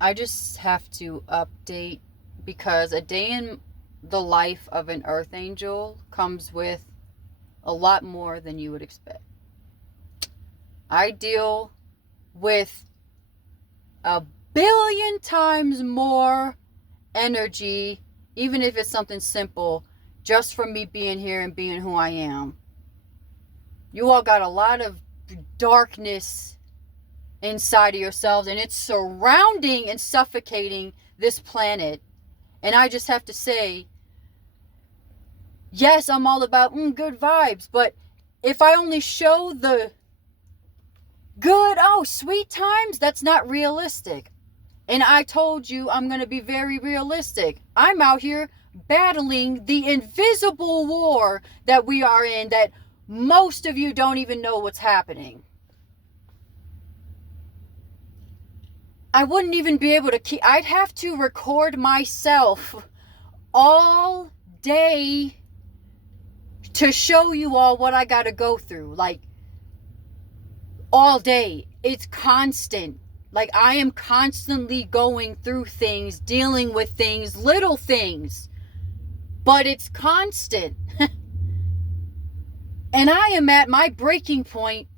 I just have to update because a day in the life of an earth angel comes with a lot more than you would expect. I deal with a billion times more energy, even if it's something simple, just from me being here and being who I am. You all got a lot of darkness inside of yourselves, and it's surrounding and suffocating this planet. And I just have to say, yes, I'm all about good vibes, but if I only show the good, sweet times, that's not realistic. And I told you I'm going to be very realistic. I'm out here battling the invisible war that we are in, that most of you don't even know what's happening. I wouldn't even be able to I'd have to record myself all day to show you all what I got to go through. Like, all day. It's constant. Like, I am constantly going through things, dealing with things, little things. But it's constant. And I am at my breaking point.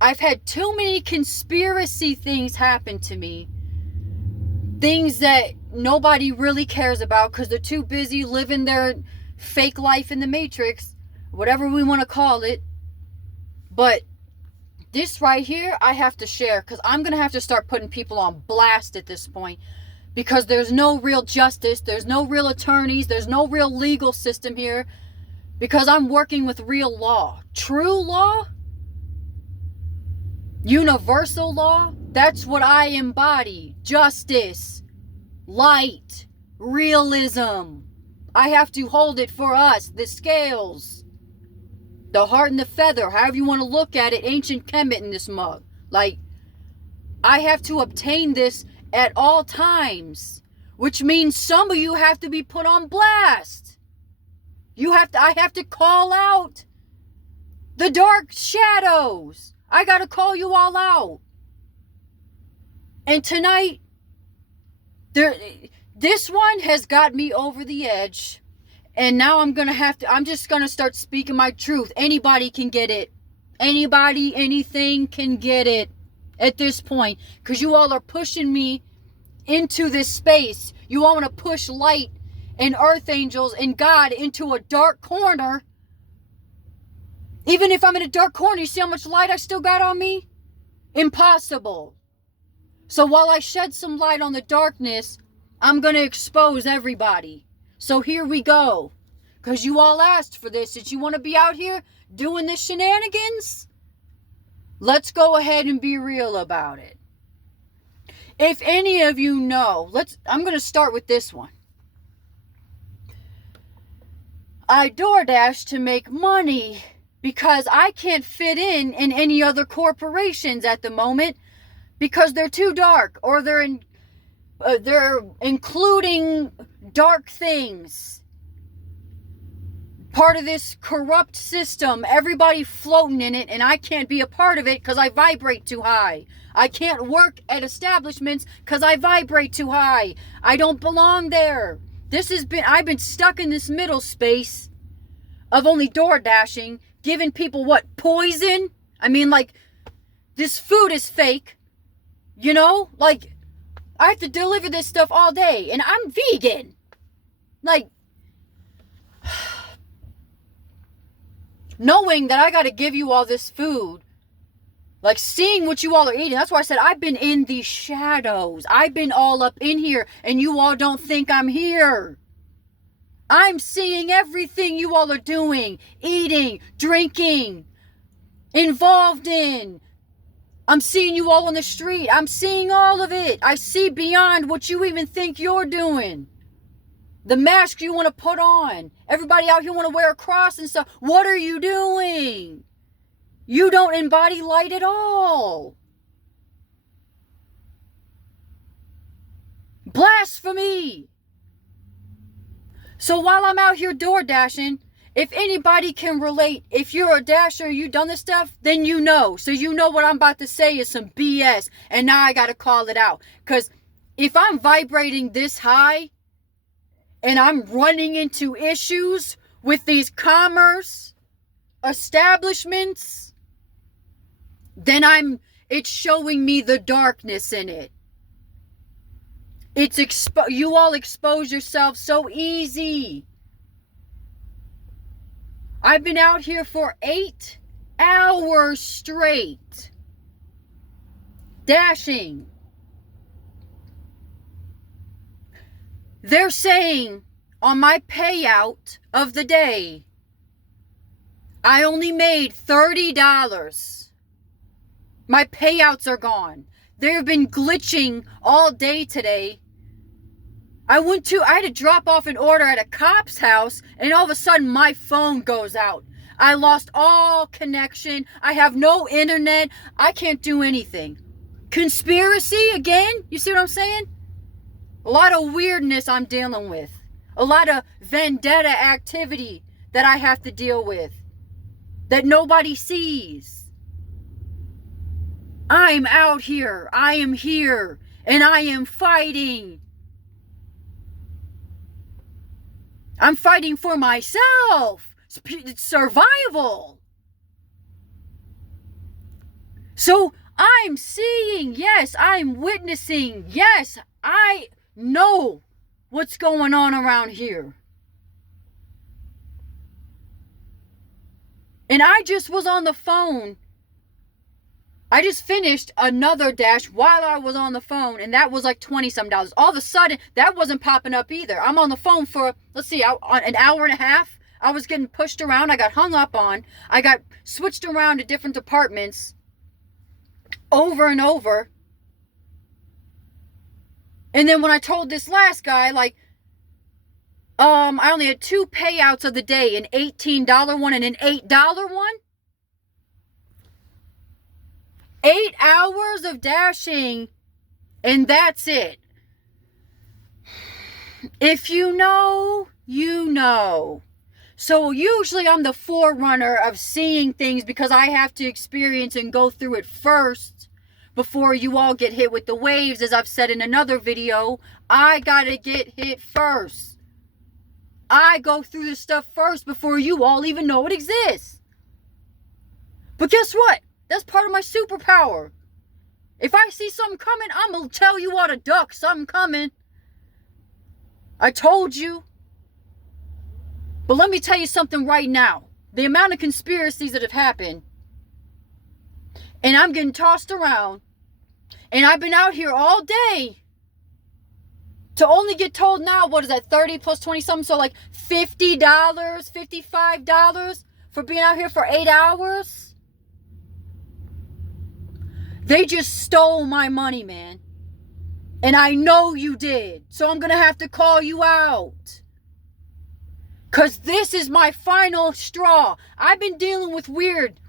I've had too many conspiracy things happen to me. Things that nobody really cares about because they're too busy living their fake life in the Matrix, whatever we want to call it. But this right here, I have to share because I'm going to have to start putting people on blast at this point, because there's no real justice. There's no real attorneys. There's no real legal system here, because I'm working with real law. True law, universal law, that's what I embody. Justice, light, realism. I have to hold it for us. The scales, the heart and the feather, however you want to look at it, ancient Kemet in this mug. Like, I have to obtain this at all times, which means some of you have to be put on blast. I have to call out the dark shadows. I got to call you all out. And tonight, this one has got me over the edge. And now I'm just going to start speaking my truth. Anybody can get it. Anybody, anything can get it at this point. Because you all are pushing me into this space. You all want to push light and earth angels and God into a dark corner. Even if I'm in a dark corner, you see how much light I still got on me? Impossible. So while I shed some light on the darkness, I'm going to expose everybody. So here we go. Because you all asked for this. Did you want to be out here doing the shenanigans? Let's go ahead and be real about it. If any of you know, I'm going to start with this one. I DoorDash to make money because I can't fit in any other corporations at the moment, because they're too dark, or they're including dark things. Part of this corrupt system, everybody floating in it, and I can't be a part of it because I vibrate too high. I can't work at establishments because I vibrate too high. I don't belong there. I've been stuck in this middle space of only door dashing, giving people what? Poison? I mean, like, this food is fake. You know? Like, I have to deliver this stuff all day, and I'm vegan. Like, knowing that I got to give you all this food, like seeing what you all are eating. That's why I said I've been in the shadows. I've been all up in here, and you all don't think I'm here. I'm seeing everything you all are doing, eating, drinking, involved in. I'm seeing you all on the street. I'm seeing all of it. I see beyond what you even think you're doing. The mask you want to put on. Everybody out here want to wear a cross and stuff. What are you doing? You don't embody light at all. Blasphemy. So while I'm out here door dashing, if anybody can relate, if you're a dasher, you've done this stuff, then you know. So you know what I'm about to say is some BS. And now I got to call it out. Because if I'm vibrating this high and I'm running into issues with these commerce establishments, then it's showing me the darkness in it. You all expose yourself so easy. I've been out here for 8 hours straight, dashing. They're saying on my payout of the day, I only made $30. My payouts are gone. They've been glitching all day today. I had to drop off an order at a cop's house, and all of a sudden my phone goes out. I lost all connection. I have no internet. I can't do anything. Conspiracy again? You see what I'm saying? A lot of weirdness I'm dealing with. A lot of vendetta activity that I have to deal with that nobody sees. I'm out here. I am here. And I am fighting. I'm fighting for myself. It's survival. So I'm seeing. Yes, I'm witnessing. Yes, I know what's going on around here. And I just was on the phone. I just finished another dash while I was on the phone, and that was like $20-some. All of a sudden, that wasn't popping up either. I'm on the phone for, an hour and a half. I was getting pushed around. I got hung up on. I got switched around to different departments over and over. And then when I told this last guy, I only had 2 payouts of the day, an $18 one and an $8 one. 8 hours of dashing, and that's it. If you know, you know. So usually I'm the forerunner of seeing things because I have to experience and go through it first before you all get hit with the waves. As I've said in another video, I gotta get hit first. I go through this stuff first before you all even know it exists. But guess what? That's part of my superpower. If I see something coming, I'm going to tell you all to duck. Something coming. I told you. But let me tell you something right now. The amount of conspiracies that have happened. And I'm getting tossed around. And I've been out here all day. To only get told now, what is that, 30 plus 20 something? So like $50, $55 for being out here for 8 hours. They just stole my money, man. And I know you did. So I'm going to have to call you out. Because this is my final straw. I've been dealing with weird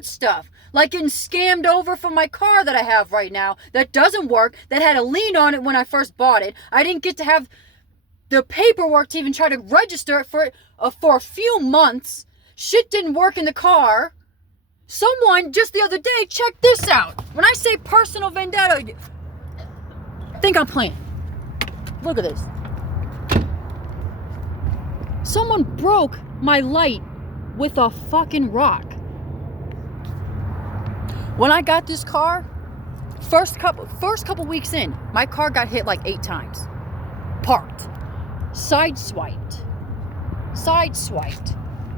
stuff. Like getting scammed over from my car that I have right now. That doesn't work. That had a lien on it when I first bought it. I didn't get to have the paperwork to even try to register it for a few months. Shit didn't work in the car. Someone just the other day, check this out. When I say personal vendetta, think I'm playing. Look at this. Someone broke my light with a fucking rock. When I got this car, first couple weeks in, my car got hit like 8 times. Parked. Sideswiped.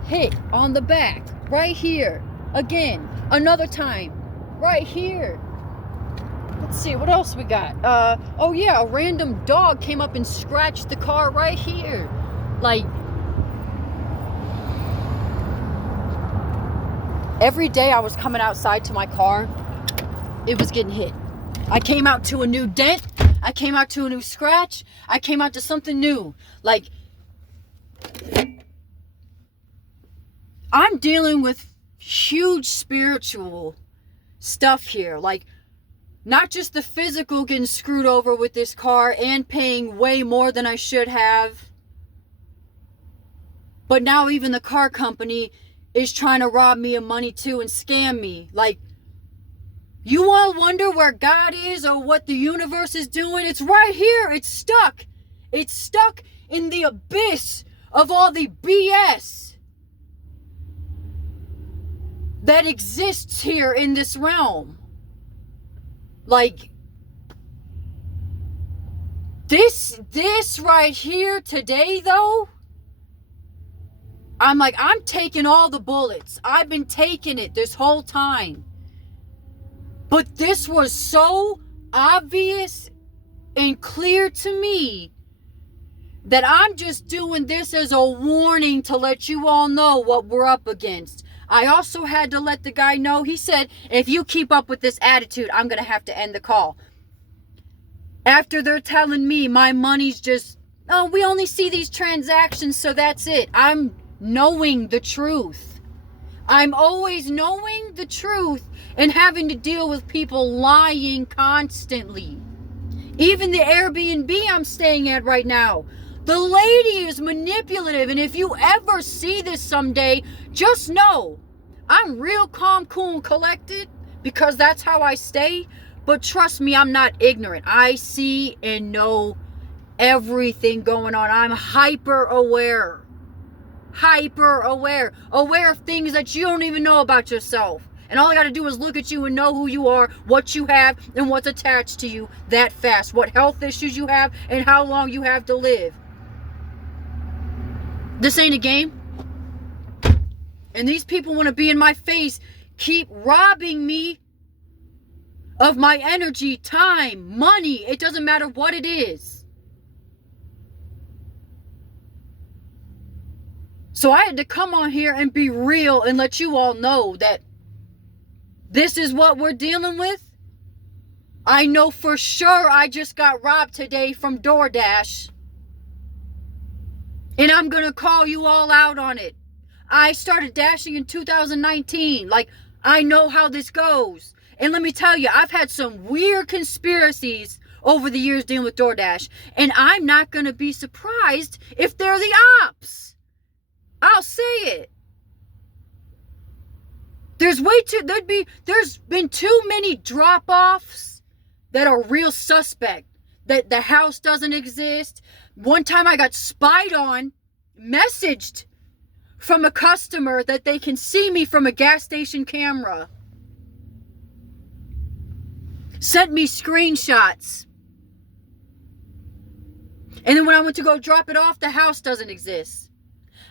Hit on the back. Right here. Again, another time, right here. Let's see, what else we got? A random dog came up and scratched the car right here. Like, every day I was coming outside to my car, it was getting hit. I came out to a new dent. I came out to a new scratch. I came out to something new. Like, I'm dealing with huge spiritual stuff here. Like, not just the physical getting screwed over with this car and paying way more than I should have, but now even the car company is trying to rob me of money too and scam me. Like, You all wonder where God is or what the universe is doing? It's right here. It's stuck. It's stuck in the abyss of all the BS that exists here in this realm. Like, this right here today, though, I'm like, I'm taking all the bullets. I've been taking it this whole time. But this was so obvious and clear to me that I'm just doing this as a warning to let you all know what we're up against. I also had to let the guy know. He said, if you keep up with this attitude, I'm going to have to end the call. After they're telling me my money's just, oh, we only see these transactions, so that's it. I'm knowing the truth. I'm always knowing the truth and having to deal with people lying constantly. Even the Airbnb I'm staying at right now, the lady is manipulative. And if you ever see this someday, just know I'm real calm, cool, and collected because that's how I stay. But trust me, I'm not ignorant. I see and know everything going on. I'm hyper aware. Aware of things that you don't even know about yourself. And all I got to do is look at you and know who you are, what you have, and what's attached to you that fast. What health issues you have, and how long you have to live. This ain't a game. And these people want to be in my face, keep robbing me of my energy, time, money. It doesn't matter what it is. So I had to come on here and be real and let you all know that this is what we're dealing with. I know for sure I just got robbed today from DoorDash. And I'm going to call you all out on it. I started dashing in 2019. Like, I know how this goes. And let me tell you, I've had some weird conspiracies over the years dealing with DoorDash. And I'm not going to be surprised if they're the ops. I'll say it. There's been too many drop-offs that are real suspect. That the house doesn't exist. One time I got spied on, messaged from a customer that they can see me from a gas station camera. Sent me screenshots. And then when I went to go drop it off, the house doesn't exist.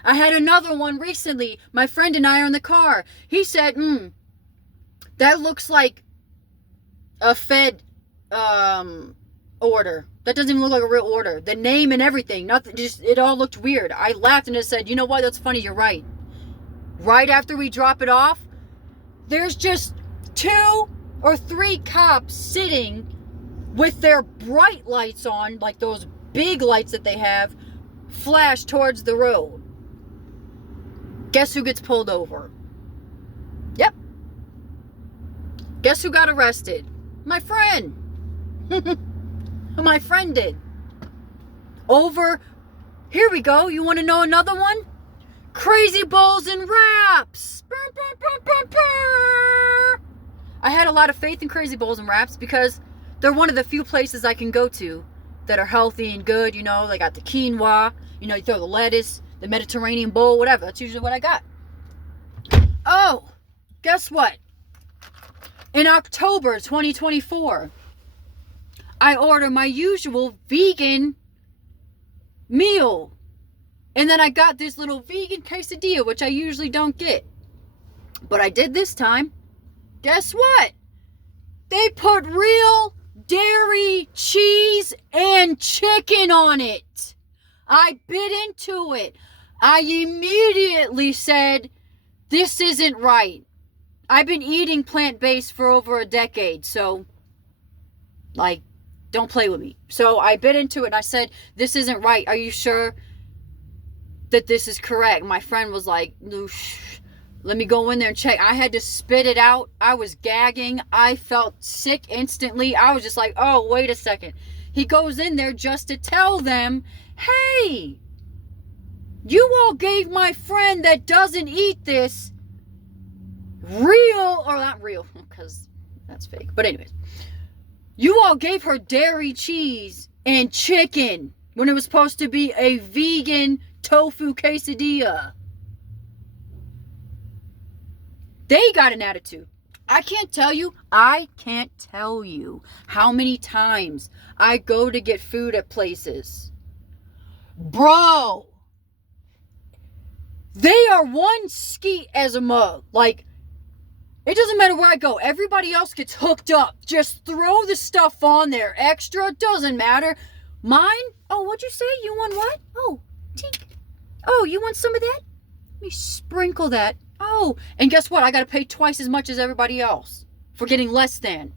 I had another one recently. My friend and I are in the car. He said, that looks like a Fed order. That doesn't even look like a real order. The name and everything. Nothing. Just it all looked weird. I laughed and I said, you know what? That's funny. You're right. Right after we drop it off, there's just 2 or 3 cops sitting with their bright lights on, like those big lights that they have, flash towards the road. Guess who gets pulled over? Yep. Guess who got arrested? My friend. My friend did. Over. Here we go. You want to know another one? Crazy Bowls and Wraps. I had a lot of faith in Crazy Bowls and Wraps because they're one of the few places I can go to that are healthy and good. You know, they got the quinoa. You know, you throw the lettuce, the Mediterranean bowl, whatever. That's usually what I got. Oh, guess what? In October 2024, I order my usual vegan meal. And then I got this little vegan quesadilla, which I usually don't get. But I did this time. Guess what? They put real dairy, cheese, and chicken on it. I bit into it. I immediately said, this isn't right. I've been eating plant-based for over a decade, so, like, don't play with me. So I bit into it and I said, this isn't right. Are you sure that this is correct? My friend was like, let me go in there and check. I had to spit it out. I was gagging. I felt sick instantly. I was just like, oh, wait a second. He goes in there just to tell them, hey, you all gave my friend that doesn't eat this real, or not real, because That's fake. But anyways, you all gave her dairy cheese and chicken when it was supposed to be a vegan tofu quesadilla. They got an attitude. I can't tell you how many times I go to get food at places. Bro, they are one skeet as a mug. Like, it doesn't matter where I go. Everybody else gets hooked up. Just throw the stuff on there. Extra, doesn't matter. Mine? Oh, what'd you say? You want what? Oh, tink. Oh, you want some of that? Let me sprinkle that. Oh, and guess what? I got to pay twice as much as everybody else for getting less than.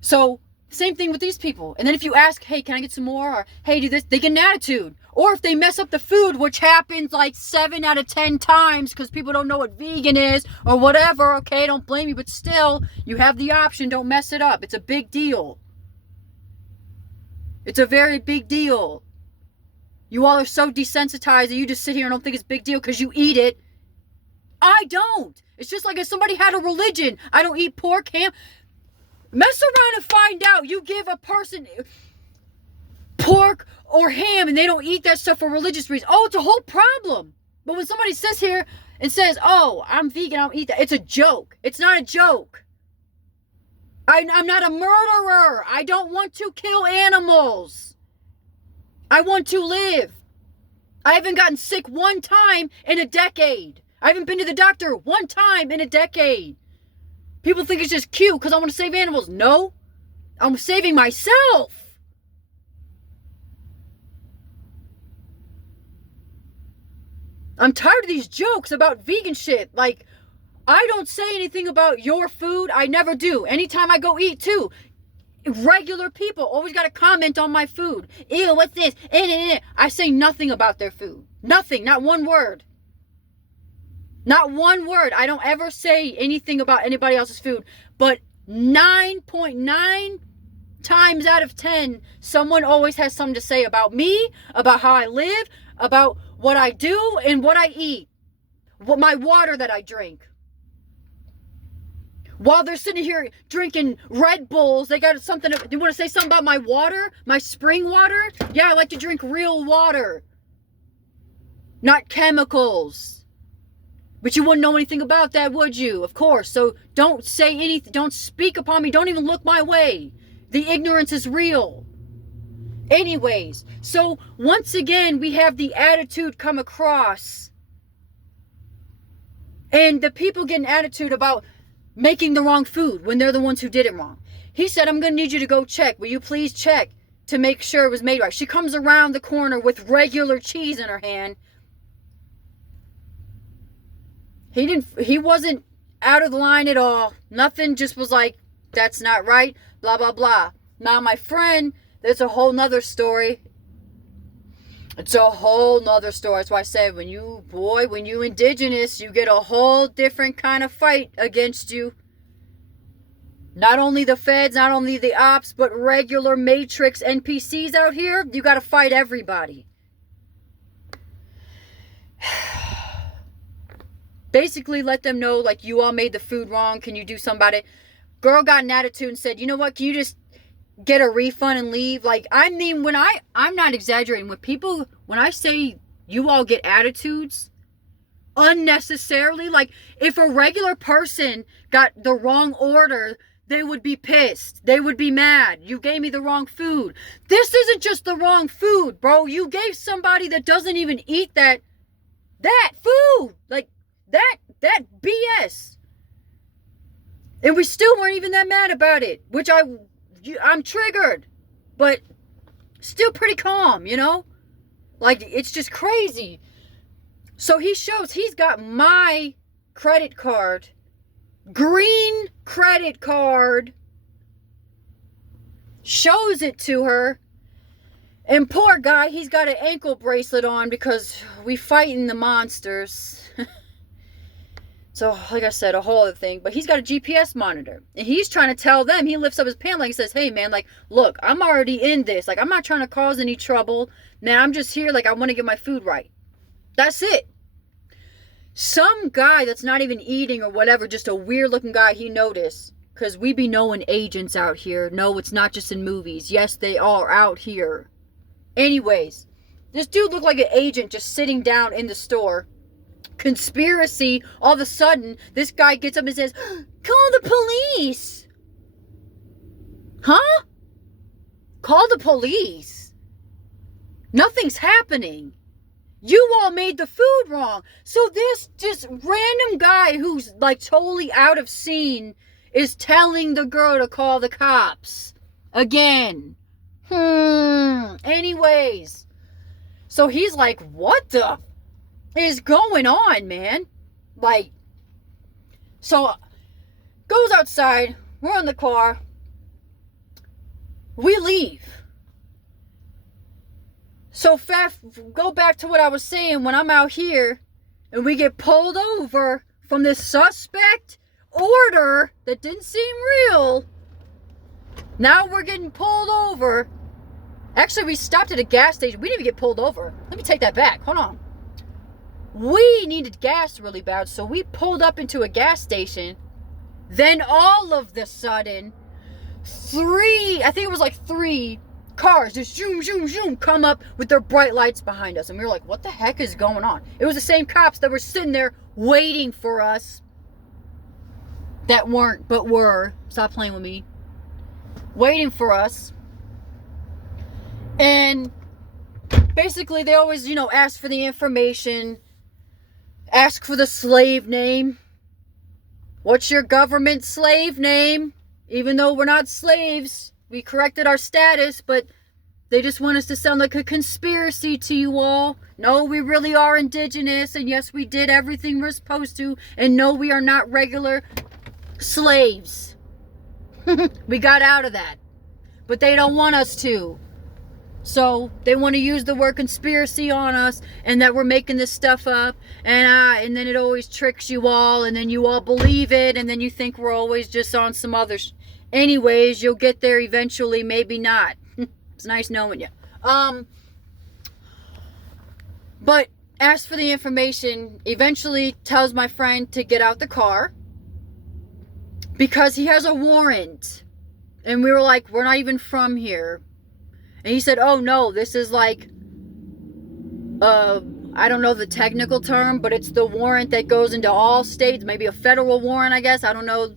So, same thing with these people. And then if you ask, hey, can I get some more? Or, hey, do this, they get an attitude. Or if they mess up the food, which happens like 7 out of 10 times because people don't know what vegan is or whatever, okay, don't blame me, but still, you have the option, don't mess it up. It's a big deal. It's a very big deal. You all are so desensitized that you just sit here and don't think it's a big deal because you eat it. I don't. It's just like if somebody had a religion. I don't eat pork, ham. Mess around and find out. You give a person pork or ham and they don't eat that stuff for religious reasons. Oh, it's a whole problem. But when somebody sits here and says, oh, I'm vegan, I don't eat that. It's a joke. It's not a joke. I'm not a murderer. I don't want to kill animals. I want to live. I haven't gotten sick one time in a decade. I haven't been to the doctor one time in a decade. People think it's just cute because I want to save animals. No, I'm saving myself. I'm tired of these jokes about vegan shit. Like, I don't say anything about your food. I never do. Anytime I go eat too. Regular people always got to comment on my food. Ew, what's this? I say nothing about their food. Nothing. Not one word. Not one word. I don't ever say anything about anybody else's food. But 9.9 times out of 10, someone always has something to say about me, about how I live, about what I do and what I eat. What my water that I drink. While they're sitting here drinking Red Bulls, they got something. Do you want to say something about my water? My spring water? Yeah, I like to drink real water. Not chemicals. But you wouldn't know anything about that, would you? Of course. So don't say anything. Don't speak upon me. Don't even look my way. The ignorance is real. Anyways, so once again, we have the attitude come across. And the people get an attitude about making the wrong food when they're the ones who did it wrong. He said, I'm going to need you to go check. Will you please check to make sure it was made right? She comes around the corner with regular cheese in her hand. He wasn't out of the line at all. Nothing, just was like, that's not right, blah, blah, blah. Now, my friend, there's a whole nother story. It's a whole nother story. That's why I said, when you indigenous, you get a whole different kind of fight against you. Not only the feds, not only the ops, but regular Matrix NPCs out here. You got to fight everybody. Basically, let them know, like, you all made the food wrong. Can you do something about it? Girl got an attitude and said, you know what? Can you just get a refund and leave? Like, I mean, I'm not exaggerating. When I say you all get attitudes unnecessarily, like, if a regular person got the wrong order, they would be pissed. They would be mad. You gave me the wrong food. This isn't just the wrong food, bro. You gave somebody that doesn't even eat that food. Like, that BS. And we still weren't even that mad about it, which I'm triggered, but still pretty calm, you know? Like, it's just crazy. So he's got my credit card, green credit card, shows it to her, and poor guy, he's got an ankle bracelet on because we fighting the monsters. So, like I said, a whole other thing. But he's got a GPS monitor. And he's trying to tell them, he lifts up his pant leg and says, hey, man, like, look, I'm already in this. Like, I'm not trying to cause any trouble. Man, I'm just here, like, I want to get my food right. That's it. Some guy that's not even eating or whatever, just a weird looking guy, he noticed. Because we be knowing agents out here. No, it's not just in movies. Yes, they are out here. Anyways, this dude looked like an agent just sitting down in the store. Conspiracy. All of a sudden, this guy gets up and says, call the police. Huh? Call the police. Nothing's happening. You all made the food wrong. So this just random guy who's like totally out of scene is telling the girl to call the cops. Again. Anyways. So he's like, what the is going on, man? Like, so goes outside. We're in the car. We leave. So go back to what I was saying. When I'm out here and we get pulled over from this suspect order that didn't seem real, now we're getting pulled over. Actually, we stopped at a gas station. We didn't even get pulled over. Let me take that back. Hold on. We needed gas really bad, so we pulled up into a gas station. Then all of the sudden, I think it was like three cars just zoom, zoom, zoom come up with their bright lights behind us. And we were like, what the heck is going on? It was the same cops that were sitting there waiting for us. That weren't, but were. Stop playing with me. Waiting for us. And basically they always, ask for the information. Ask for the slave name. What's your government slave name? Even though we're not slaves, we corrected our status, but they just want us to sound like a conspiracy to you all. No, we really are indigenous, and yes, we did everything we're supposed to, and no, we are not regular slaves. We got out of that, but they don't want us to. So they want to use the word conspiracy on us, and that we're making this stuff up, and then it always tricks you all, and then you all believe it, and then you think we're always just on some other anyways, you'll get there eventually, maybe not. It's nice knowing you. But asked for the information, eventually tells my friend to get out the car because he has a warrant. And we were like, we're not even from here. And he said, oh no, this is like, I don't know the technical term, but it's the warrant that goes into all states, maybe a federal warrant, I guess, I don't know.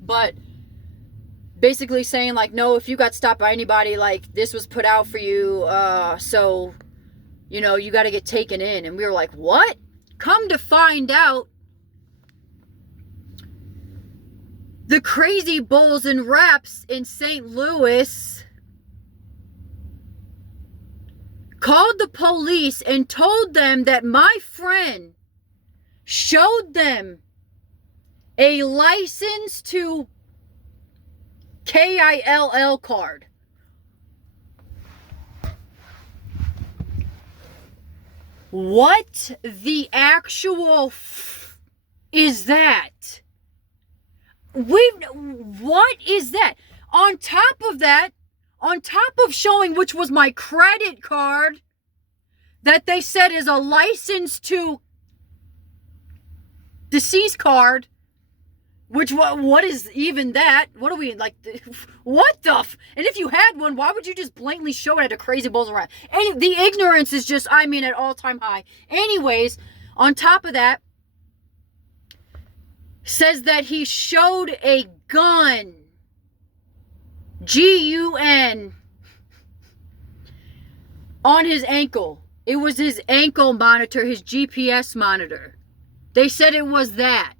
But basically saying like, no, if you got stopped by anybody, like this was put out for you, so, you got to get taken in. And we were like, what? Come to find out, the Crazy Bulls and Raps in St. Louis called the police and told them that my friend showed them a license to KILL card. What the actual is that? What is that? On top of that, on top of showing, which was my credit card, that they said is a license to deceased card, which, what is even that? What are we, like, what the and if you had one, why would you just blatantly show it at a Crazy Bulls around? And the ignorance is just, at all-time high. Anyways, on top of that, says that he showed a gun, Gun, on his ankle. It was his ankle monitor, his GPS monitor. They said it was that.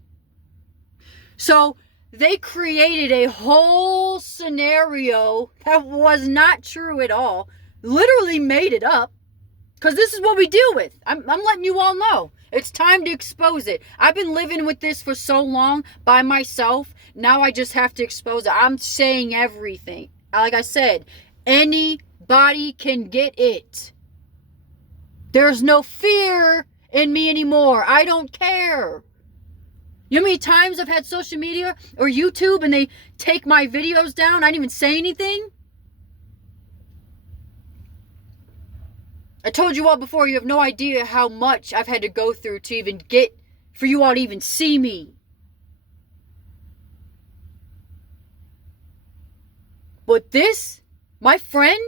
So they created a whole scenario that was not true at all. Literally made it up. Because this is what we deal with. I'm letting you all know. It's time to expose it. I've been living with this for so long by myself. Now I just have to expose it. I'm saying everything. Like I said, anybody can get it. There's no fear in me anymore. I don't care. You know how many times I've had social media or YouTube and they take my videos down? I didn't even say anything. I told you all before, you have no idea how much I've had to go through to even get for you all to even see me. But this, my friend,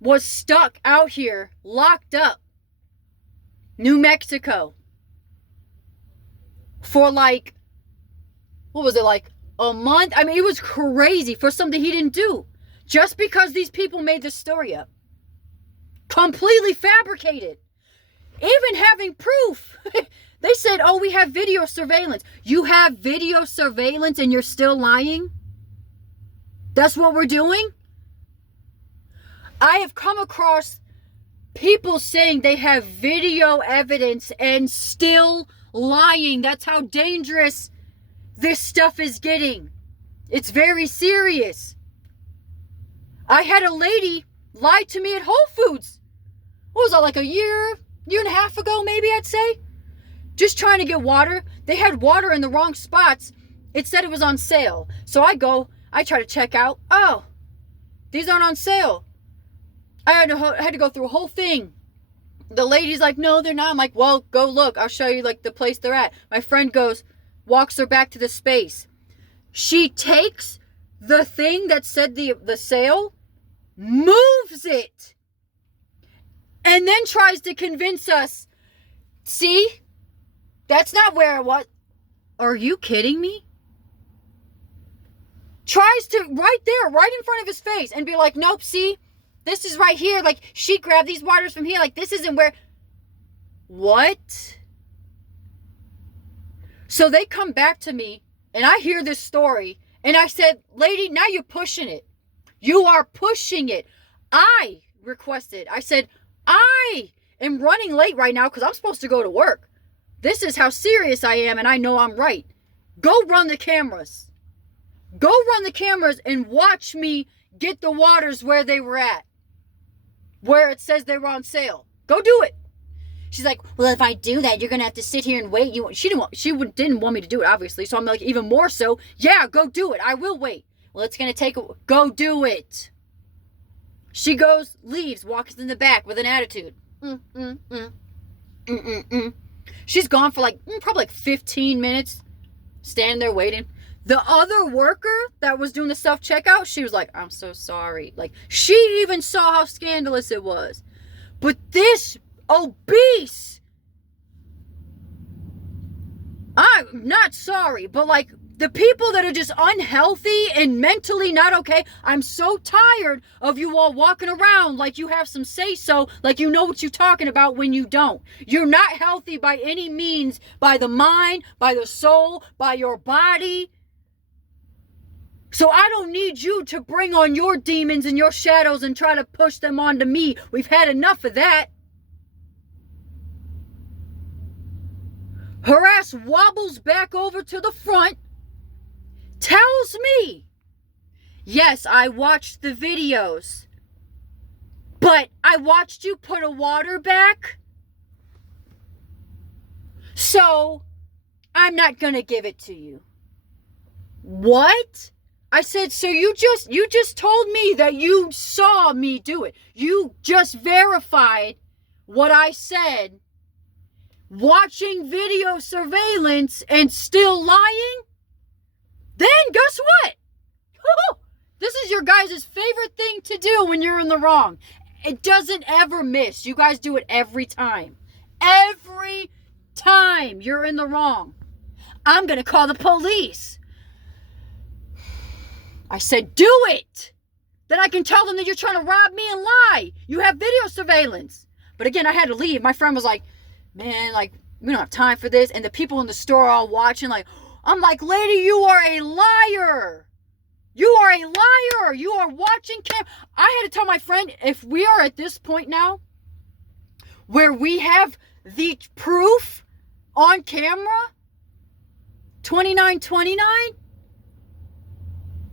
was stuck out here, locked up, New Mexico, for like, what was it, like a month? I mean, it was crazy for something he didn't do. Just because these people made this story up. Completely fabricated. Even having proof. They said, oh, we have video surveillance. You have video surveillance and you're still lying? That's what we're doing? I have come across people saying they have video evidence and still lying. That's how dangerous this stuff is getting. It's very serious. I had a lady lie to me at Whole Foods. What was that, like a year and a half ago, maybe I'd say? Just trying to get water. They had water in the wrong spots. It said it was on sale. So I try to check out. Oh, these aren't on sale. I had to go through a whole thing. The lady's like, no, they're not. I'm like, well, go look. I'll show you like the place they're at. My friend walks her back to the space. She takes the thing that said the sale, moves it, and then tries to convince us, see, that's not where it was. Are you kidding me? Tries to, right there, right in front of his face, and be like, nope, see, this is right here. Like, she grabbed these waters from here. Like, this isn't where. What? So they come back to me, and I hear this story, and I said, lady, now you're pushing it. You are pushing it. I requested. I said, I am running late right now because I'm supposed to go to work. This is how serious I am, and I know I'm right. Go run the cameras. Go run the cameras and watch me get the waters where they were at. Where it says they were on sale. Go do it. She's like, well, if I do that, you're going to have to sit here and wait. She didn't want me to do it, obviously. So I'm like, even more so, yeah, go do it. I will wait. Well, it's going to go do it. She goes, leaves, walks in the back with an attitude. She's gone for probably 15 minutes, standing there waiting. The other worker that was doing the self-checkout, she was like, I'm so sorry. Like, she even saw how scandalous it was. But this obese, I'm not sorry, but like, the people that are just unhealthy and mentally not okay, I'm so tired of you all walking around like you have some say-so, like you know what you're talking about when you don't. You're not healthy by any means, by the mind, by the soul, by your body. So I don't need you to bring on your demons and your shadows and try to push them onto me. We've had enough of that. Her ass wobbles back over to the front, tells me, yes, I watched the videos, but I watched you put a water back, so I'm not gonna give it to you. What? I said, so you just told me that you saw me do it. You just verified what I said. Watching video surveillance and still lying? Then guess what? This is your guys' favorite thing to do when you're in the wrong. It doesn't ever miss. You guys do it every time. Every time you're in the wrong. I'm going to call the police. I said, do it. Then I can tell them that you're trying to rob me and lie. You have video surveillance. But again, I had to leave. My friend was like, man, like, we don't have time for this. And the people in the store are all watching, like, I'm like, lady, you are a liar. You are a liar. You are watching I had to tell my friend, if we are at this point now where we have the proof on camera, 2929,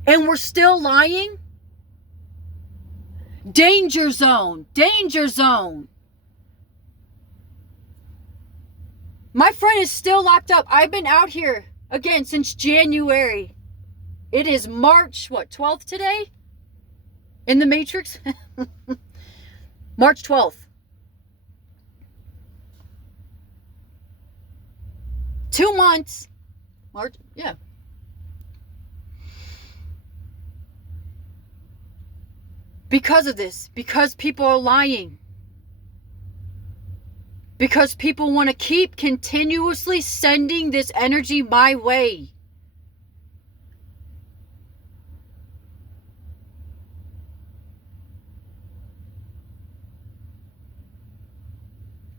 and we're still lying, danger zone, danger zone. My friend is still locked up. I've been out here, again, since January. It is March, 12th today? In the Matrix? March 12th. 2 months. March, yeah. Because of this. Because people are lying. Because people want to keep continuously sending this energy my way.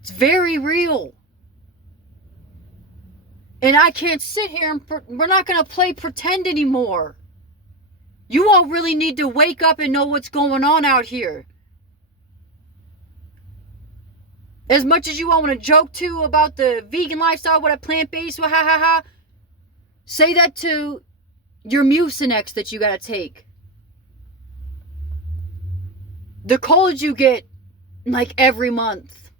It's very real. And I can't sit here and we're not going to play pretend anymore. You all really need to wake up and know what's going on out here. As much as you all want to joke too about the vegan lifestyle, what a plant-based, ha ha ha. Say that to your Mucinex that you got to take. The colds you get like every month.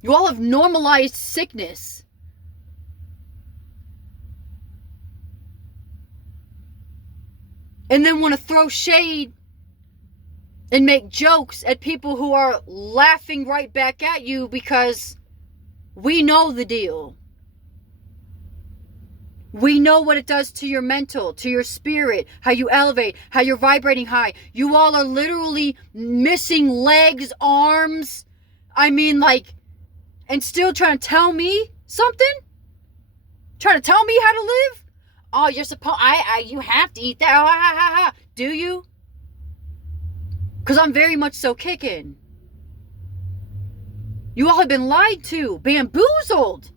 You all have normalized sickness. And then want to throw shade and make jokes at people who are laughing right back at you because we know the deal. We know what it does to your mental, to your spirit, how you elevate, how you're vibrating high. You all are literally missing legs, arms. I mean, like, and still trying to tell me something? Trying to tell me how to live? Oh, you're supposed, you have to eat that. Oh, ha, ha, ha. Do you? Because I'm very much so kicking. You all have been lied to, bamboozled.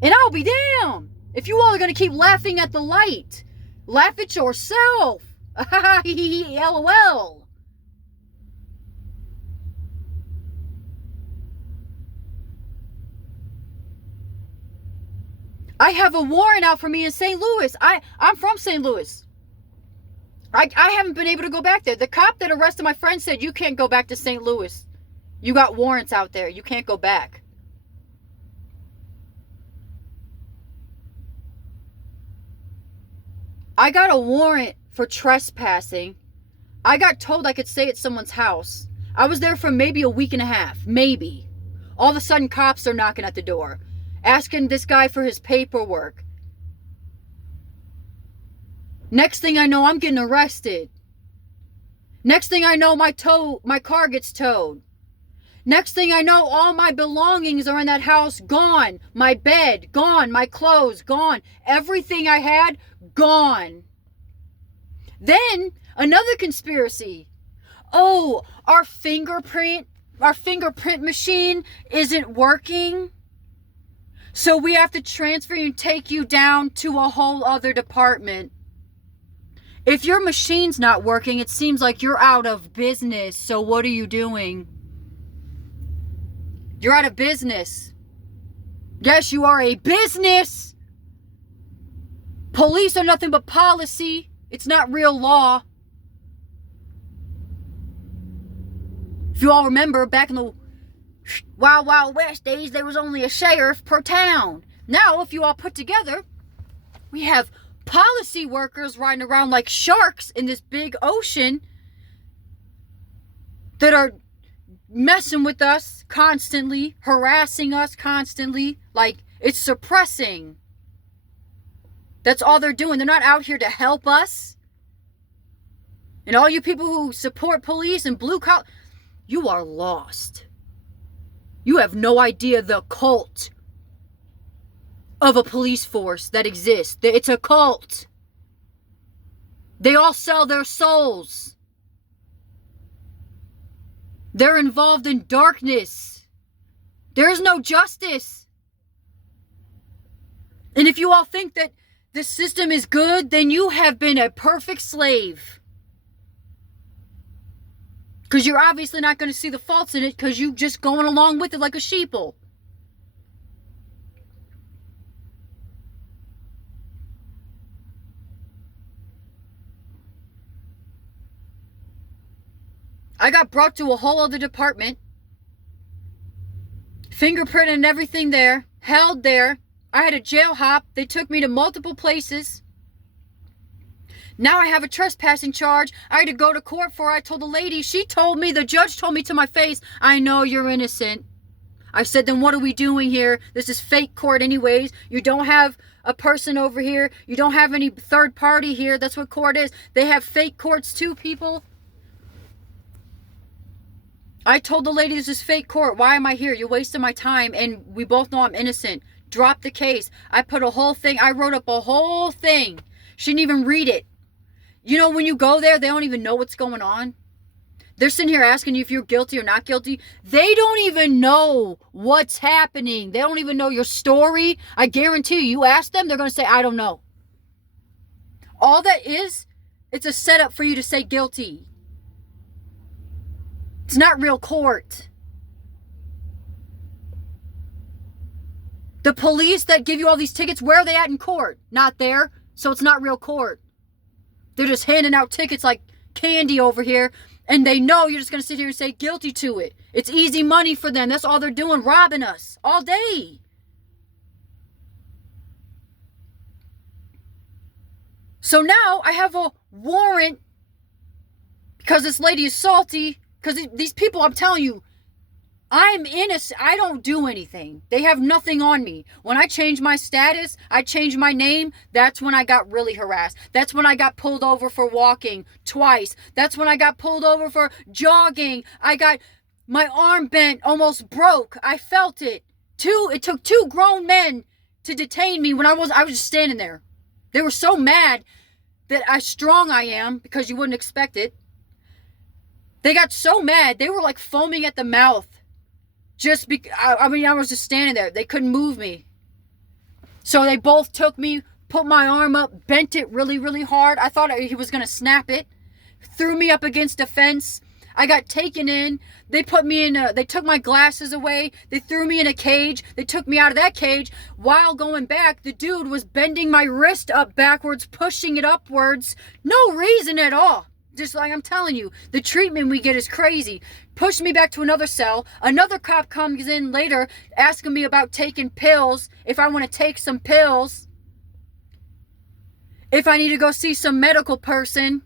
And I'll be damned if you all are going to keep laughing at the light. Laugh at yourself. LOL. I have a warrant out for me in St. Louis. I'm from St. Louis. I haven't been able to go back there. The cop that arrested my friend said, you can't go back to St. Louis. You got warrants out there. You can't go back. I got a warrant for trespassing. I got told I could stay at someone's house. I was there for maybe a week and a half. Maybe. All of a sudden, cops are knocking at the door, asking this guy for his paperwork. Next thing I know, I'm getting arrested. Next thing I know, my car gets towed. Next thing I know, all my belongings are in that house gone. My bed, gone. My clothes, gone. Everything I had, gone. Then, another conspiracy. Oh, our fingerprint machine isn't working. So we have to transfer you and take you down to a whole other department. If your machine's not working, it seems like you're out of business. So what are you doing? You're out of business. Yes, you are a business. Police are nothing but policy. It's not real law. If you all remember, back in the Wild Wild West days, there was only a sheriff per town. Now, if you all put together, we have policy workers riding around like sharks in this big ocean that are messing with us constantly, harassing us constantly. Like, it's suppressing. That's all they're doing. They're not out here to help us. And all you people who support police and blue collar, you are lost. You have no idea the cult of a police force that exists. It's a cult. They all sell their souls. They're involved in darkness. There is no justice. And if you all think that this system is good, then you have been a perfect slave. Because you're obviously not going to see the faults in it because you're just going along with it like a sheeple. I got brought to a whole other department. Fingerprint and everything there. Held there. I had a jail hop. They took me to multiple places. Now I have a trespassing charge. I had to go to court for it. I told the lady. She told me, the judge told me to my face, I know you're innocent. I said, then what are we doing here? This is fake court anyways. You don't have a person over here. You don't have any third party here. That's what court is. They have fake courts too, people. I told the lady, this is fake court. Why am I here? You're wasting my time, and we both know I'm innocent. Drop the case. I put a whole thing. I wrote up a whole thing. She didn't even read it. You know, when you go there, they don't even know what's going on. They're sitting here asking you if you're guilty or not guilty. They don't even know what's happening. They don't even know your story. I guarantee you ask them, they're going to say, I don't know. All that is, it's a setup for you to say guilty. It's not real court. The police that give you all these tickets, where are they at in court? Not there. So it's not real court. They're just handing out tickets like candy over here. And they know you're just going to sit here and say guilty to it. It's easy money for them. That's all they're doing, robbing us all day. So now I have a warrant because this lady is salty. Because these people, I'm telling you, I'm innocent. I don't do anything. They have nothing on me. When I changed my status, I changed my name, that's when I got really harassed. That's when I got pulled over for walking twice. That's when I got pulled over for jogging. I got my arm bent, almost broke. I felt it. It took 2 grown men to detain me when I was just standing there. They were so mad that how strong I am, because you wouldn't expect it. They got so mad, they were like foaming at the mouth. I was just standing there. They couldn't move me. So they both took me, put my arm up, bent it really, really hard. I thought he was going to snap it. Threw me up against a fence. I got taken in. They put me in they took my glasses away. They threw me in a cage. They took me out of that cage. While going back, the dude was bending my wrist up backwards, pushing it upwards. No reason at all. Just like I'm telling you, the treatment we get is crazy. Pushed me back to another cell. Another cop comes in later asking me about taking pills, if I want to take some pills, if I need to go see some medical person.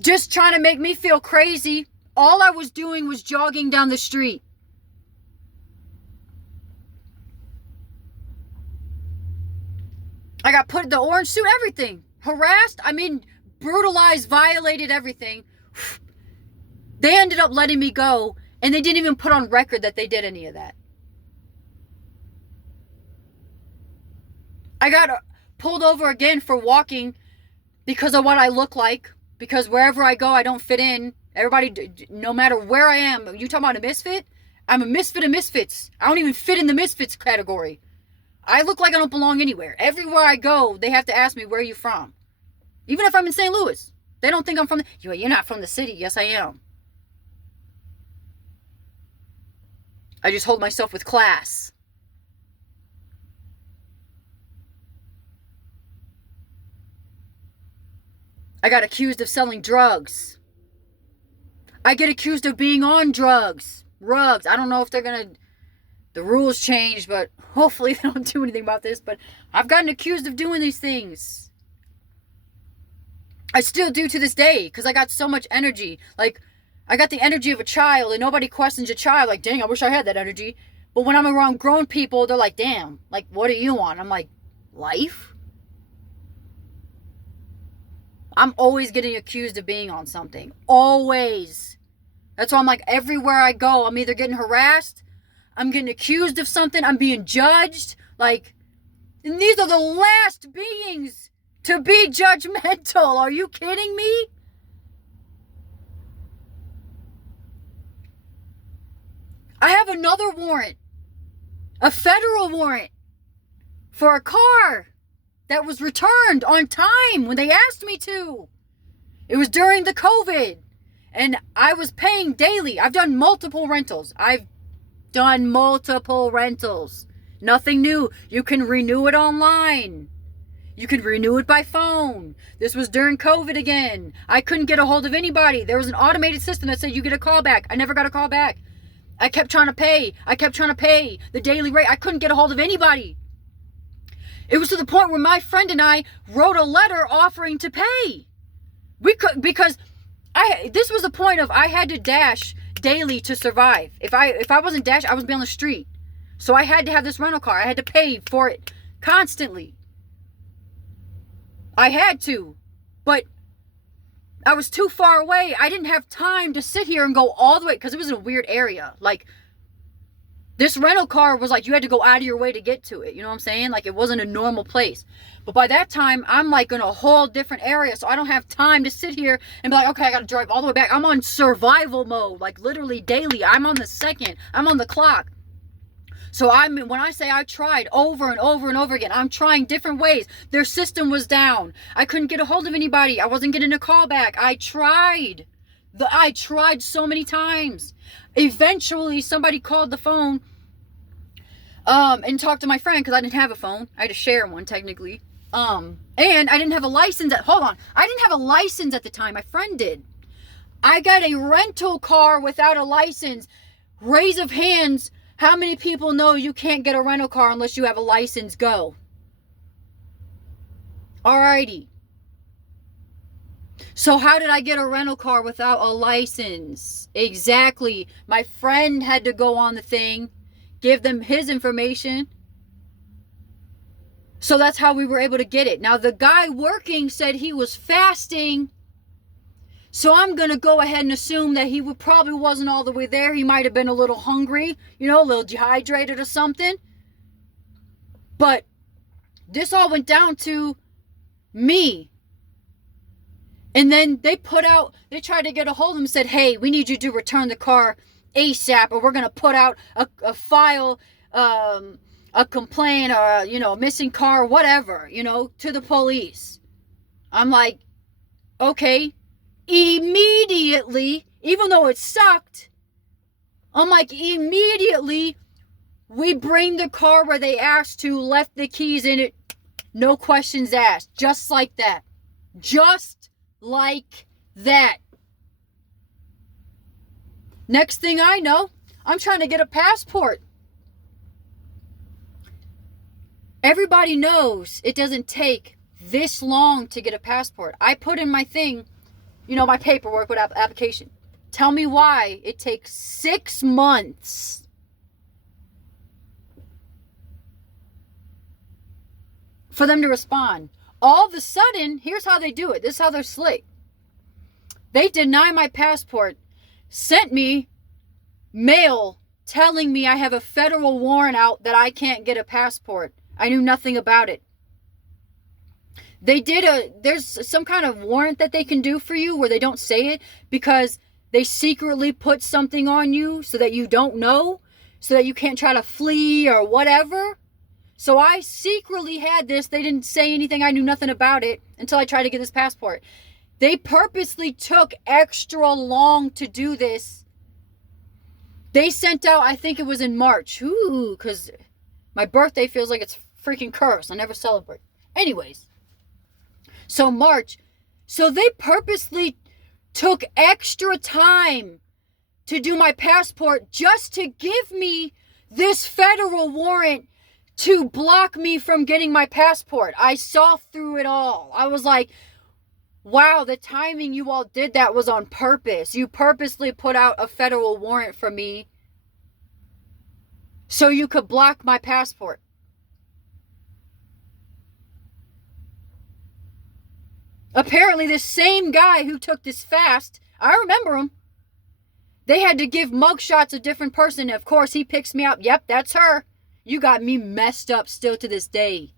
Just trying to make me feel crazy. All I was doing was jogging down the street. I got put in the orange suit, everything. Harassed, brutalized, violated, everything. They ended up letting me go, and they didn't even put on record that they did any of that. I got pulled over again for walking because of what I look like, because wherever I go, I don't fit in. Everybody, no matter where I am, you talking about a misfit? I'm a misfit of misfits. I don't even fit in the misfits category. I look like I don't belong anywhere. Everywhere I go, they have to ask me, where are you from? Even if I'm in St. Louis. They don't think I'm from you're not from the city. Yes, I am. I just hold myself with class. I got accused of selling drugs. I get accused of being on drugs. Rugs. I don't know if the rules changed, but hopefully they don't do anything about this. But I've gotten accused of doing these things. I still do to this day, because I got so much energy. Like, I got the energy of a child, and nobody questions a child. Like, dang, I wish I had that energy. But when I'm around grown people, they're like, damn, like, what are you on? I'm like, life? I'm always getting accused of being on something. Always. That's why I'm like, everywhere I go, I'm either getting harassed, I'm getting accused of something, I'm being judged. Like, and these are the last beings to be judgmental. Are you kidding me? I have another warrant. A federal warrant. For a car that was returned on time when they asked me to. It was during the COVID. And I was paying daily. I've done multiple rentals. Nothing new. You can renew it online. You can renew it by phone. This was during COVID again. I couldn't get a hold of anybody. There was an automated system that said you get a call back. I never got a call back. I kept trying to pay. The daily rate. I couldn't get a hold of anybody. It was to the point where my friend and I wrote a letter offering to pay. We could, because this was the point of I had to dash daily to survive. If I wasn't Dash, I would be on the street. So I had to have this rental car. I had to pay for it constantly. I had to. But I was too far away. I didn't have time to sit here and go all the way, because it was in a weird area. Like, this rental car was like, you had to go out of your way to get to it. You know what I'm saying? Like, it wasn't a normal place. But by that time, I'm like in a whole different area. So I don't have time to sit here and be like, okay, I got to drive all the way back. I'm on survival mode, like literally daily. I'm on the second. I'm on the clock. So when I say I tried over and over and over again, I'm trying different ways. Their system was down. I couldn't get a hold of anybody. I wasn't getting a call back. I tried so many times. Eventually, somebody called the phone and talked to my friend, because I didn't have a phone. I had to share one, technically. And I didn't have a license. I didn't have a license at the time. My friend did. I got a rental car without a license. Raise of hands. How many people know you can't get a rental car unless you have a license? Go. Alrighty. So how did I get a rental car without a license? Exactly. My friend had to go on the thing, give them his information. So that's how we were able to get it. Now, the guy working said he was fasting. So I'm going to go ahead and assume that he probably wasn't all the way there. He might have been a little hungry, a little dehydrated or something. But this all went down to me. And then they tried to get a hold of him and said, hey, we need you to return the car ASAP, or we're going to put out a file, a complaint, or, a missing car, whatever, to the police. I'm like, okay. Immediately, even though it sucked, I'm like, immediately, we bring the car where they asked to, left the keys in it, no questions asked, just like that. Just like that. Next thing I know, I'm trying to get a passport. Everybody knows it doesn't take this long to get a passport. I put in my thing, my paperwork with application. Tell me why it takes 6 months. For them to respond. All of a sudden, here's how they do it. This is how they're slick. They deny my passport, sent me mail telling me I have a federal warrant out that I can't get a passport. I knew nothing about it. There's some kind of warrant that they can do for you where they don't say it, because they secretly put something on you so that you don't know, so that you can't try to flee or whatever. So I secretly had this. They didn't say anything. I knew nothing about it until I tried to get this passport. They purposely took extra long to do this. They sent out, I think it was in March. Ooh, because my birthday feels like it's freaking cursed. I never celebrate. Anyways. So March. So they purposely took extra time to do my passport just to give me this federal warrant to block me from getting my passport. I saw through it all. I was like, wow, the timing you all did that was on purpose. You purposely put out a federal warrant for me so you could block my passport. Apparently, this same guy who took this fast, I remember him. They had to give mugshots a different person. Of course, he picks me up. Yep, that's her. You got me messed up still to this day.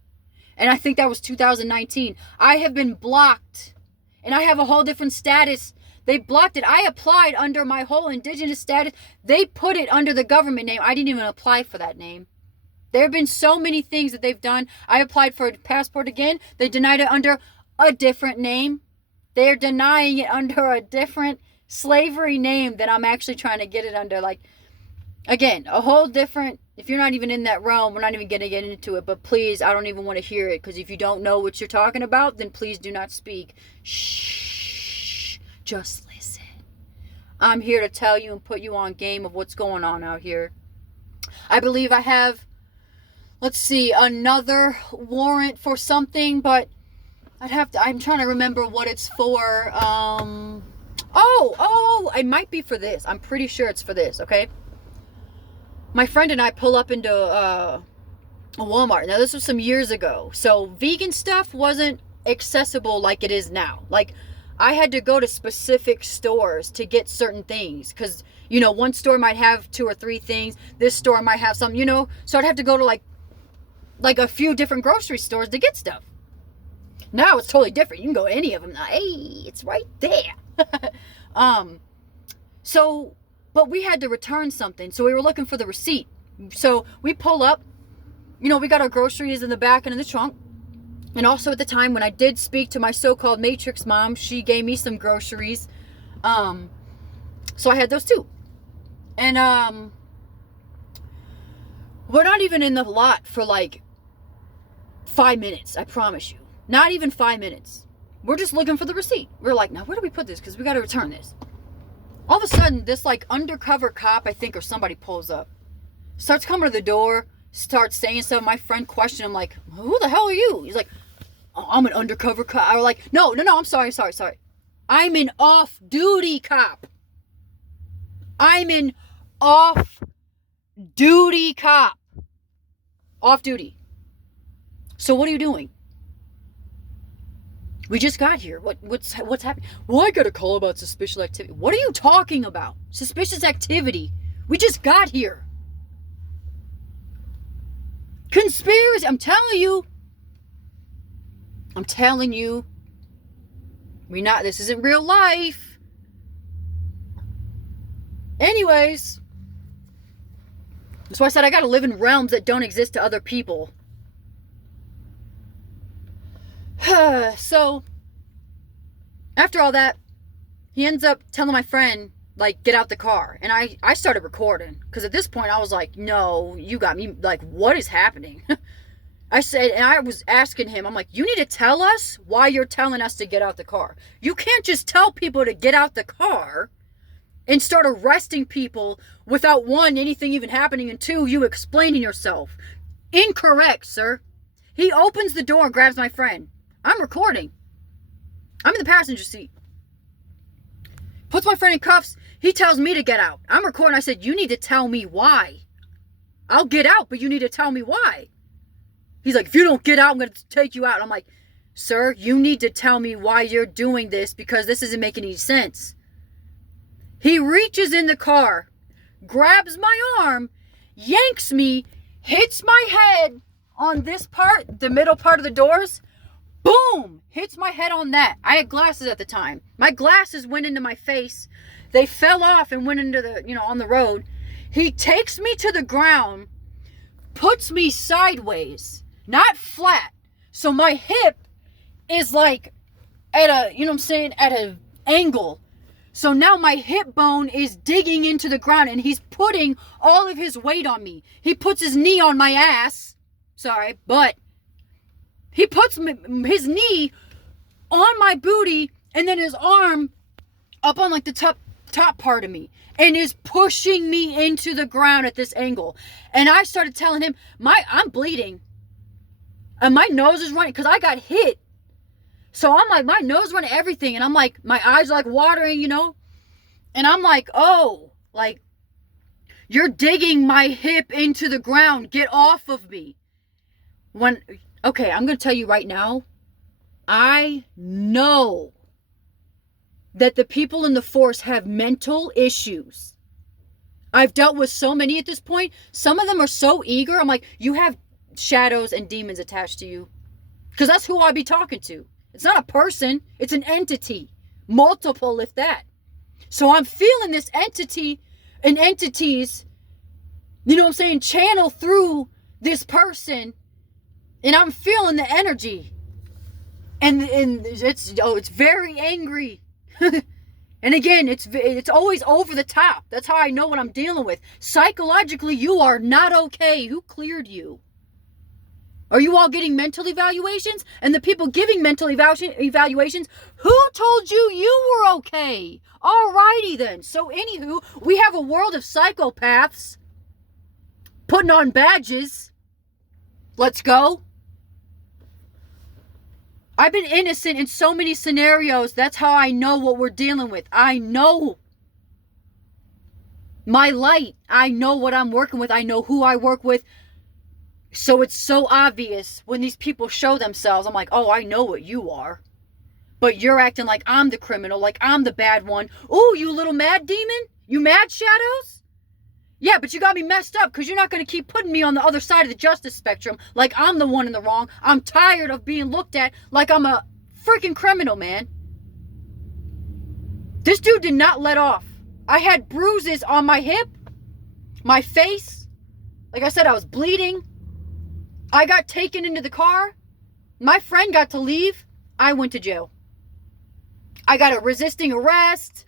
And I think that was 2019. I have been blocked. And I have a whole different status. They blocked it. I applied under my whole indigenous status. They put it under the government name. I didn't even apply for that name. There have been so many things that they've done. I applied for a passport again. They denied it under a different name. They're denying it under a different slavery name that I'm actually trying to get it under. Like, again, a whole different, if you're not even in that realm, we're not even going to get into it. But please, I don't even want to hear it. Because if you don't know what you're talking about, then please do not speak. Shh. Just listen. I'm here to tell you and put you on game of what's going on out here. I believe I have, let's see, another warrant for something. But I'm trying to remember what it's for. It might be for this. I'm pretty sure it's for this, okay? My friend and I pull up into a Walmart. Now, this was some years ago. So, vegan stuff wasn't accessible like it is now. Like, I had to go to specific stores to get certain things. Because, one store might have 2 or 3 things. This store might have some, So, I'd have to go to, like a few different grocery stores to get stuff. Now, it's totally different. You can go to any of them. Hey, it's right there. But we had to return something, so we were looking for the receipt. So we pull up, we got our groceries in the back and in the trunk. And also at the time when I did speak to my so-called Matrix mom, she gave me some groceries. So I had those too. And we're not even in the lot for like 5 minutes, I promise you. Not even 5 minutes. We're just looking for the receipt. We're like, now where do we put this? Because we got to return this. All of a sudden, this like undercover cop, I think, or somebody pulls up. Starts coming to the door. Starts saying something. My friend questioned him like, who the hell are you? He's like, oh, I'm an undercover cop. I was like, no, I'm sorry. I'm an off-duty cop. I'm an off-duty cop. Off-duty. So what are you doing? We just got here. What's happening? Well, I got a call about suspicious activity. What are you talking about? Suspicious activity? We just got here. Conspiracy. I'm telling you. This isn't real life. Anyways. That's why I said I gotta live in realms that don't exist to other people. So, after all that, he ends up telling my friend, like, get out the car. And I started recording. Because at this point, I was like, no, you got me. Like, what is happening? I said, and I was asking him, I'm like, you need to tell us why you're telling us to get out the car. You can't just tell people to get out the car and start arresting people without, 1, anything even happening, and 2, you explaining yourself. Incorrect, sir. He opens the door and grabs my friend. I'm recording. I'm in the passenger seat. Puts my friend in cuffs. He tells me to get out. I'm recording. I said, you need to tell me why. I'll get out, but you need to tell me why. He's like, if you don't get out, I'm going to take you out. I'm like, sir, you need to tell me why you're doing this because this isn't making any sense. He reaches in the car, grabs my arm, yanks me, hits my head on this part, the middle part of the doors. Boom! Hits my head on that. I had glasses at the time. My glasses went into my face. They fell off and went into the, on the road. He takes me to the ground, puts me sideways, not flat. So my hip is like at a, at an angle. So now my hip bone is digging into the ground and he's putting all of his weight on me. He puts his knee on my ass. Sorry, but he puts his knee on my booty and then his arm up on like the top part of me and is pushing me into the ground at this angle. And I started telling him, I'm bleeding. And my nose is running because I got hit. So I'm like, my nose running, everything. And I'm like, my eyes are like watering, And I'm like, oh, like, you're digging my hip into the ground. Get off of me. Okay, I'm going to tell you right now, I know that the people in the force have mental issues. I've dealt with so many at this point. Some of them are so eager. I'm like, you have shadows and demons attached to you. Because that's who I'll be talking to. It's not a person. It's an entity. Multiple, if that. So I'm feeling this entity and entities, channel through this person. And I'm feeling the energy. And it's very angry. And again, it's always over the top. That's how I know what I'm dealing with. Psychologically, you are not okay. Who cleared you? Are you all getting mental evaluations? And the people giving mental evaluations, who told you were okay? Alrighty then. So anywho, we have a world of psychopaths putting on badges. Let's go. I've been innocent in so many scenarios. That's how I know what we're dealing with. I know my light. I know what I'm working with. I know who I work with. So it's so obvious when these people show themselves. I'm like, oh, I know what you are. But you're acting like I'm the criminal, like I'm the bad one. Oh, you little mad demon? You mad, Shadows? Yeah, but you got me messed up because you're not going to keep putting me on the other side of the justice spectrum like I'm the one in the wrong. I'm tired of being looked at like I'm a freaking criminal, man. This dude did not let off. I had bruises on my hip, my face. Like I said, I was bleeding. I got taken into the car. My friend got to leave. I went to jail. I got a resisting arrest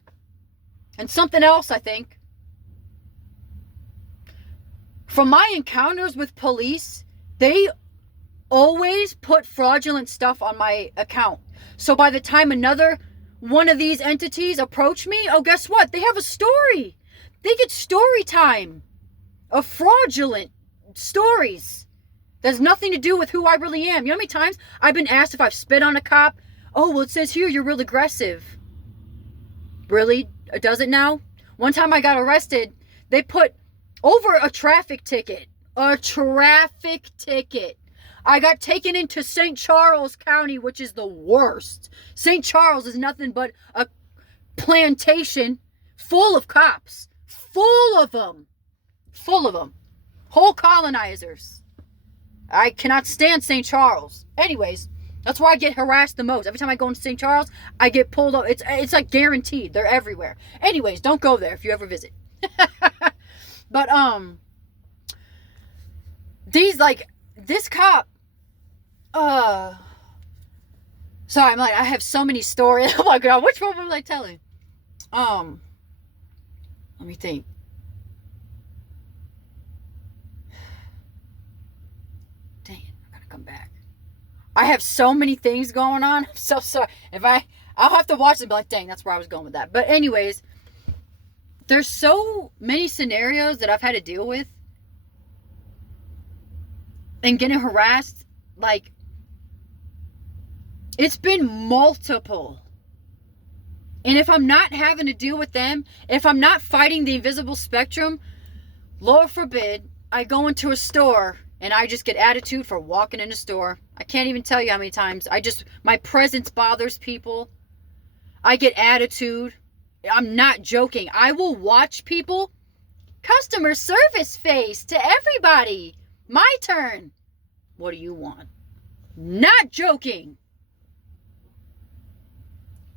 and something else, I think. From my encounters with police, they always put fraudulent stuff on my account. So by the time another one of these entities approach me, oh, guess what? They have a story. They get story time of fraudulent stories. That has nothing to do with who I really am. You know how many times I've been asked if I've spit on a cop? Oh, well, it says here you're real aggressive. Really? Does it now? One time I got arrested. They put over a traffic ticket. A traffic ticket. I got taken into St. Charles County, which is the worst. St. Charles is nothing but a plantation full of cops. Full of them. Full of them. Whole colonizers. I cannot stand St. Charles. Anyways, that's where I get harassed the most. Every time I go into St. Charles, I get pulled up. It's like guaranteed. They're everywhere. Anyways, don't go there if you ever visit. But, this cop, sorry, I'm like, I have so many stories. Oh my God, which one was I telling? Let me think. Dang it, I gotta come back. I have so many things going on. I'm so sorry. I'll have to watch it and be like, dang, that's where I was going with that. But anyways, there's so many scenarios that I've had to deal with. And getting harassed, like, it's been multiple. And if I'm not having to deal with them, if I'm not fighting the invisible spectrum, Lord forbid, I go into a store and I just get attitude for walking in a store. I can't even tell you how many times. My presence bothers people. I get attitude. I'm not joking. I will watch people. Customer service face to everybody. My turn. What do you want? Not joking.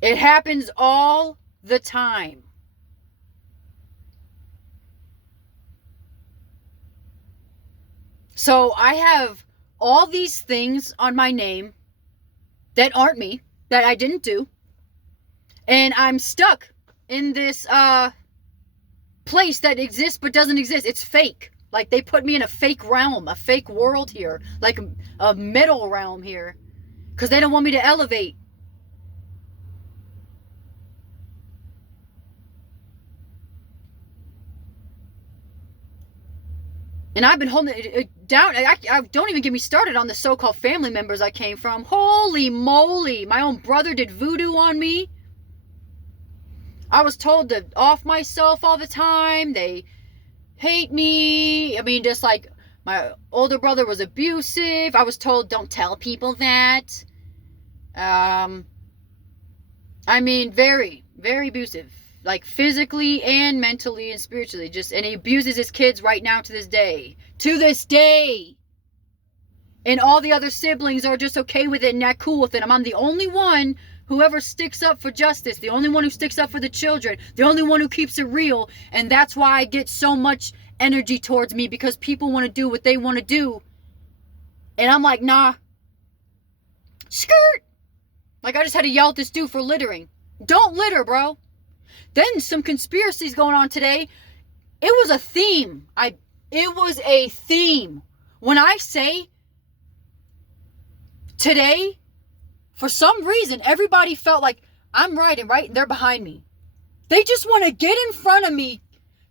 It happens all the time. So I have all these things on my name that aren't me, that I didn't do. And I'm stuck in this place that exists but doesn't exist. It's fake. Like they put me in a fake realm, a fake world here, like a middle realm here, because they don't want me to elevate. And I've been holding it down. I don't even get me started on the so-called family members I came from. Holy moly. My own brother did voodoo on me. I was told to off myself all the time. They hate me. I mean, just like my older brother was abusive. I was told don't tell people that. I mean, very, very abusive. Like physically and mentally and spiritually. And he abuses his kids right now to this day. To this day. And all the other siblings are just okay with it and not cool with it. I'm the only one who ever sticks up for justice. The only one who sticks up for the children. The only one who keeps it real. And that's why I get so much energy towards me. Because people want to do what they want to do. And I'm like, nah. Skirt. Like I just had to yell at this dude for littering. Don't litter, bro. Then some conspiracies going on today. It was a theme. It was a theme. When I say today, for some reason, everybody felt like I'm riding right and they're behind me. They just want to get in front of me.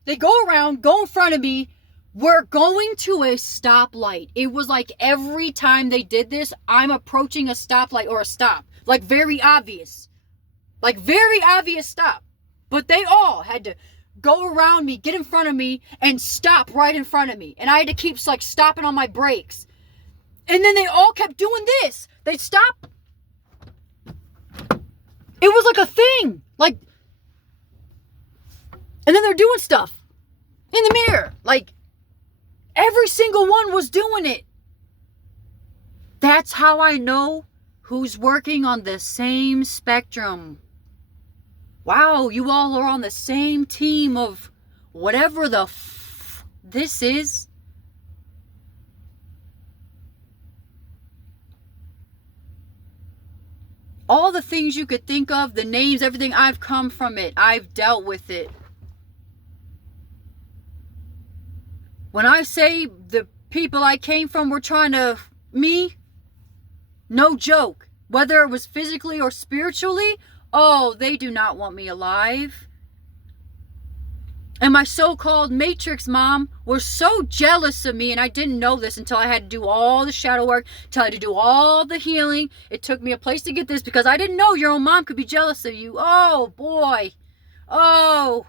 They go around, go in front of me, We're going to a stoplight. It was like every time they did this, I'm approaching a stoplight or a stop. Like very obvious. Like very obvious stop. But they all had to go around me, get in front of me, and stop right in front of me. And I had to keep like stopping on my brakes. And then they all kept doing this. They'd stop. It was like a thing. Like, and then they're doing stuff in the mirror. Like, every single one was doing it. That's how I know who's working on the same spectrum. Wow, you all are on the same team of whatever the this is. All the things you could think of, the names, everything, I've come from it. I've dealt with it. When I say the people I came from were trying to me, no joke. Whether it was physically or spiritually, oh, they do not want me alive. And my so-called Matrix mom was so jealous of me, and I didn't know this until I had to do all the shadow work, until I had to do all the healing. It took me a place to get this because I didn't know your own mom could be jealous of you. Oh, boy. Oh.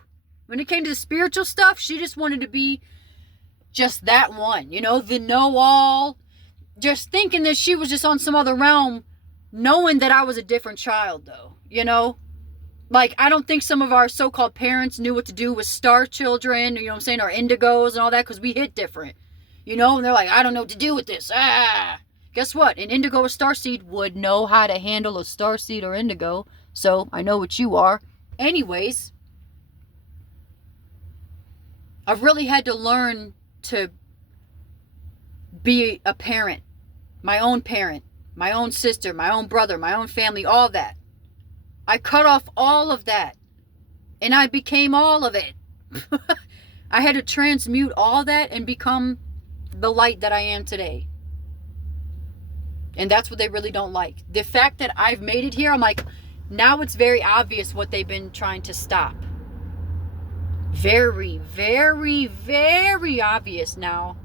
When it came to the spiritual stuff, she just wanted to be just that one, you know, the know-all. Just thinking that she was just on some other realm, knowing that I was a different child, though, you know? Like, I don't think some of our so-called parents knew what to do with star children, you know what I'm saying, or indigos and all that, because we hit different, you know? And they're like, I don't know what to do with this. Guess what? An indigo or starseed would know how to handle a starseed or indigo, so I know what you are. Anyways, I've really had to learn to be a parent, my own sister, my own brother, my own family, all that. I cut off all of that, and I became all of it. I had to transmute all that and become the light that I am today. And that's what they really don't like. The fact that I've made it here, I'm like, now it's very obvious what they've been trying to stop. Very, very, very obvious now.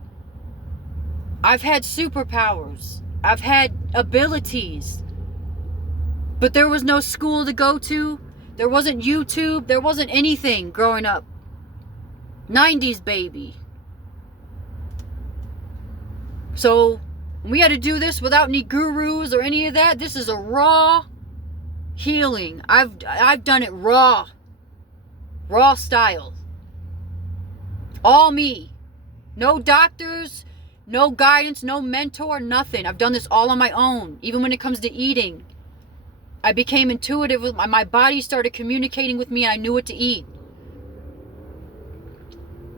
I've had superpowers. I've had abilities. But there was no school to go to. There wasn't YouTube. There wasn't anything growing up. 90s baby. So we had to do this without any gurus or any of that. This is a raw healing. I've done it raw. Raw style. All me. No doctors, no guidance, no mentor, nothing. I've done this all on my own. Even when it comes to eating. I became intuitive with my body, started communicating with me, and I knew what to eat.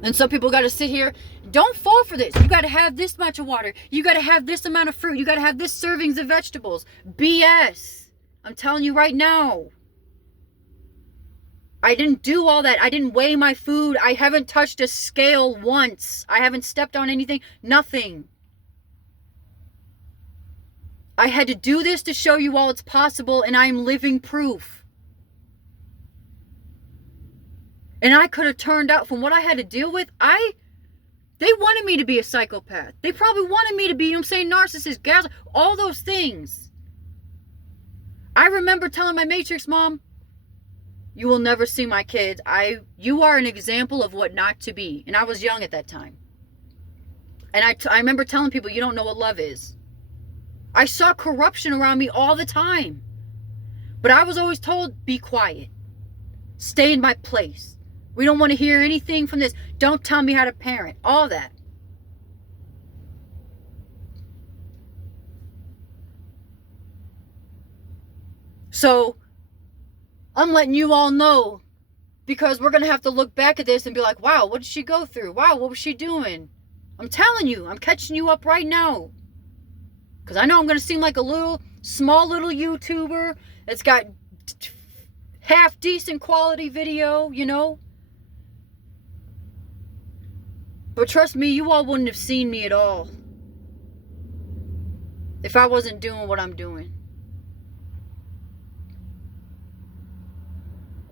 And some people got to sit here. Don't fall for this. You got to have this much of water. You got to have this amount of fruit. You got to have this servings of vegetables. BS. I'm telling you right now. I didn't do all that. I didn't weigh my food. I haven't touched a scale once. I haven't stepped on anything. Nothing. I had to do this to show you all it's possible, and I'm living proof. And I could have turned out from what I had to deal with. They wanted me to be a psychopath. They probably wanted me to be, you know what I'm saying, narcissist, gas, all those things. I remember telling my Matrix mom, you will never see my kids. You are an example of what not to be. And I was young at that time. And I remember telling people, you don't know what love is. I saw corruption around me all the time. But I was always told, be quiet. Stay in my place. We don't want to hear anything from this. Don't tell me how to parent. All that. So, I'm letting you all know, because we're going to have to look back at this and be like, wow, what did she go through? Wow, what was she doing? I'm telling you, I'm catching you up right now. Because I know I'm going to seem like a small little YouTuber that's got half decent quality video, you know. But trust me, you all wouldn't have seen me at all if I wasn't doing what I'm doing.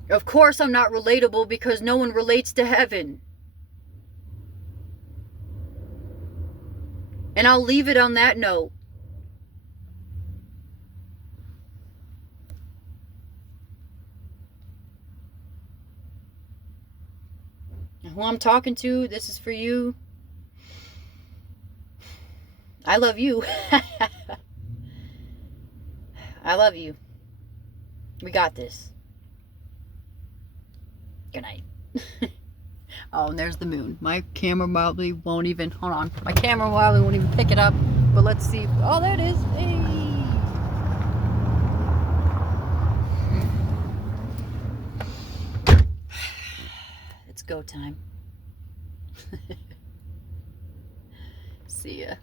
Of course I'm not relatable because no one relates to heaven. And I'll leave it on that note. Who I'm talking to, this is for you. I love you. I love you. We got this. Good night. Oh, and there's the moon. My camera probably won't even, hold on. My camera probably won't even pick it up. But let's see. Oh, there it is. Hey. It's go time. See ya.